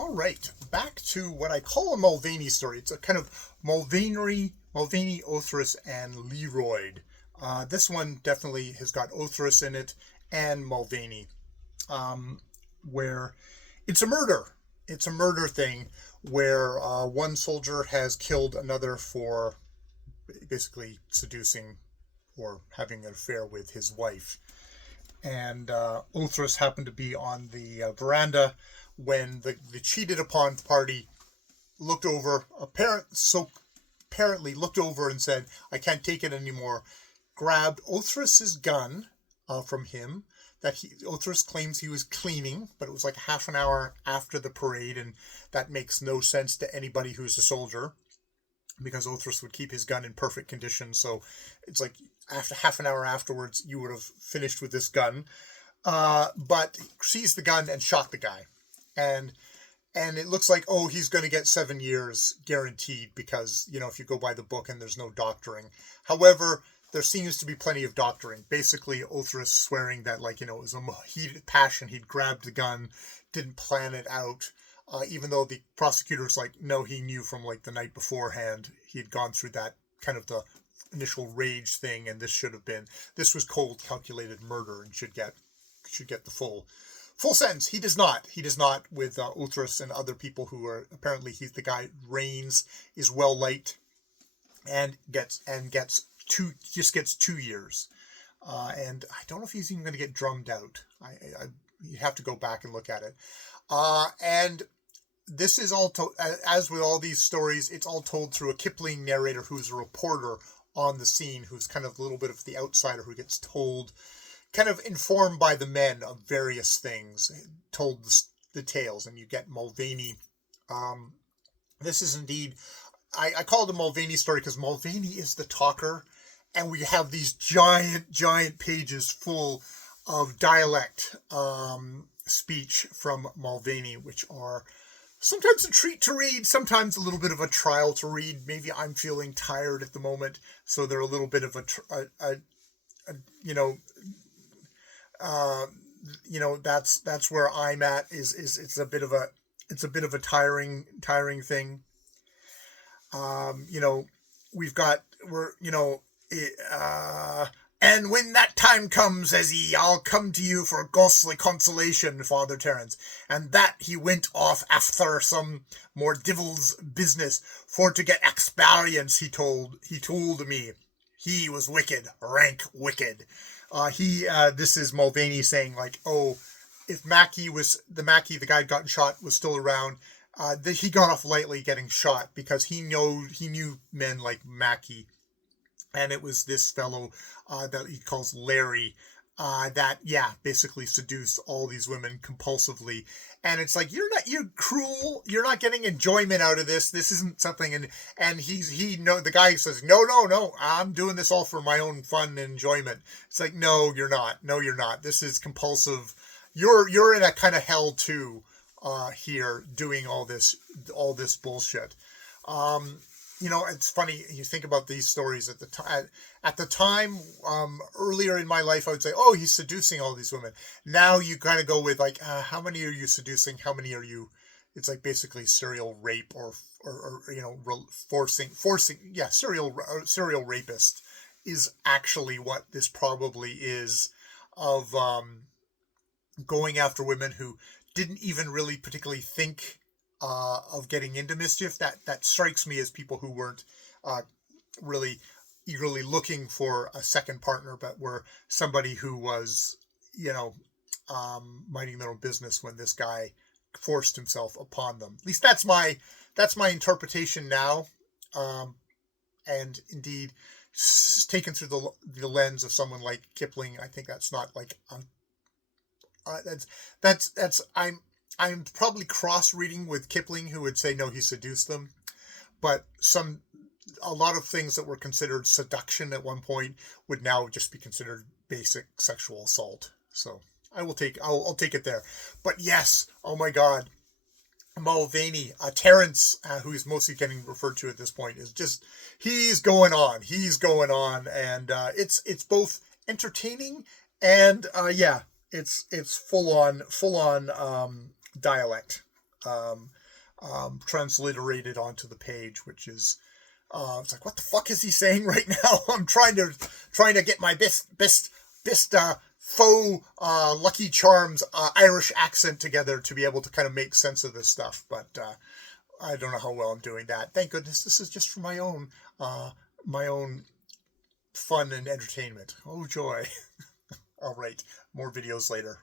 All right, back to what I call a Mulvaney story. It's a kind of Mulvaney, Othris, and Leroyd. This one definitely has got Othris in it and Mulvaney, where it's a murder. It's a murder thing where one soldier has killed another for basically seducing or having an affair with his wife. And Othris happened to be on the veranda when the cheated upon party looked over, apparently looked over and said, "I can't take it anymore." Grabbed Othris's gun from him that Othris claims he was cleaning, but it was like half an hour after the parade, and that makes no sense to anybody who's a soldier because Othris would keep his gun in perfect condition. So it's like after half an hour afterwards, you would have finished with this gun. But seized the gun and shot the guy. And it looks like, oh, he's going to get 7 years guaranteed because, if you go by the book and there's no doctoring. However, there seems to be plenty of doctoring. Basically, Othris swearing that, it was a heated passion. He'd grabbed the gun, didn't plan it out. Even though the prosecutor's like, no, he knew from the night beforehand. He had gone through that kind of the initial rage thing, and this was cold, calculated murder and should get the full sentence. He does not with Othris and other people who are apparently the guy Rains is well liked and gets 2 years. And I don't know if he's even going to get drummed out. You have to go back and look at it. And this is all as with all these stories, it's all told through a Kipling narrator who's a reporter on the scene, who's kind of a little bit of the outsider who gets told, kind of informed by the men of various things, told the tales, and you get Mulvaney. This is indeed, I call it a Mulvaney story because Mulvaney is the talker, and we have these giant pages full of dialect speech from Mulvaney, which are sometimes a treat to read, sometimes a little bit of a trial to read. Maybe I'm feeling tired at the moment, so they're a little bit of that's where I'm at. It's a bit of a tiring thing. And when that time comes, says he, I'll come to you for ghostly consolation, Father Terence. And that he went off after some more devil's business, for to get experience, he told me. He was wicked, rank wicked. This is Mulvaney saying, if the guy gotten shot, was still around, he got off lightly getting shot because he knew men like Mackey. And it was this fellow that he calls Larry that basically seduced all these women compulsively. And it's like, you're cruel. You're not getting enjoyment out of this. This isn't something. And the guy says, no, I'm doing this all for my own fun and enjoyment. It's like, no, you're not. No, you're not. This is compulsive. You're in a kind of hell too, here doing all this bullshit. It's funny, you think about these stories at the time, earlier in my life, I would say, oh, he's seducing all these women. Now you kind of go with how many are you seducing? How many are you, it's like basically serial rape or forcing, serial rapist is actually what this probably is, of, going after women who didn't even really particularly think of getting into mischief. That strikes me as people who weren't really eagerly looking for a second partner, but were somebody who was, minding their own business when this guy forced himself upon them. At least that's my interpretation now. And indeed, taken through the lens of someone like Kipling, I think that's not I'm probably cross-reading with Kipling, who would say, no, he seduced them. But a lot of things that were considered seduction at one point would now just be considered basic sexual assault. So I'll take it there. But yes, oh my God, Mulvaney, Terence, who is mostly getting referred to at this point, is just, he's going on, and it's both entertaining and it's full on dialect. transliterated onto the page, which is it's like, what the fuck is he saying right now? I'm trying to get my best faux Lucky Charms Irish accent together to be able to kind of make sense of this stuff, but I don't know how well I'm doing that. Thank goodness this is just for my own fun and entertainment. Oh joy. All right, more videos later.